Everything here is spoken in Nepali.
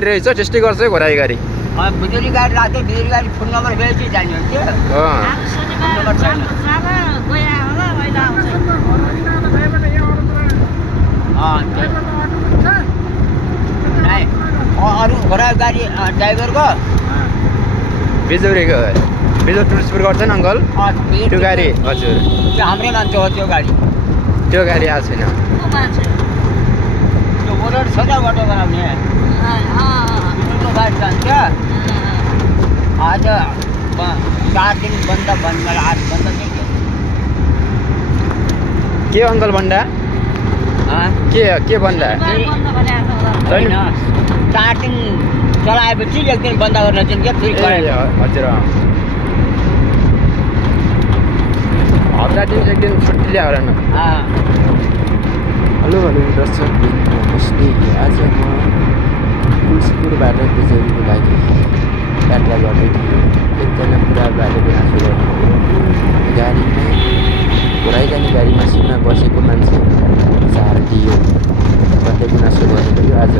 रहेछ टेस्टी गर्छ घोराई गाडी बिजुली गाडी राख्दै बिजुली गाडी फोन नम्बर बेसी जाने हुन्थ्यो अरू घोडा गाडी ड्राइभरको बिजुलीको बिजुली ट्रान्सफर गर्छ नि अङ्कल त्यो गाडी हजुर त्यो हाम्रै मान्छे हो त्यो गाडी आएको छैन त्यो बोलेर सजाबाट बनाउने बिजुलीको गाडी जान्छ आज 4 दिन बन्द आज बन्द चाहिँ के अङ्कल बन्दा के बन्दा होइन 4 दिन चलाएपछि 1 दिन बन्द गर्न चाहिँ के फेरि हजुर हप्ता दिन 1 दिन छुट्टी ल्याएर न हेलो दर्शक नमस्ते आज म तुलसीपुरबाट बिजुलीको लागि यात्रा गर्दै थिएँ एकजना बुढाबाले गुनासो गर्नुभयो गाडीमै घोराइ जाने गाडीमा सिटमा बसेको मान्छे झार दियो भन्दै गुनासो गर्नुभयो आज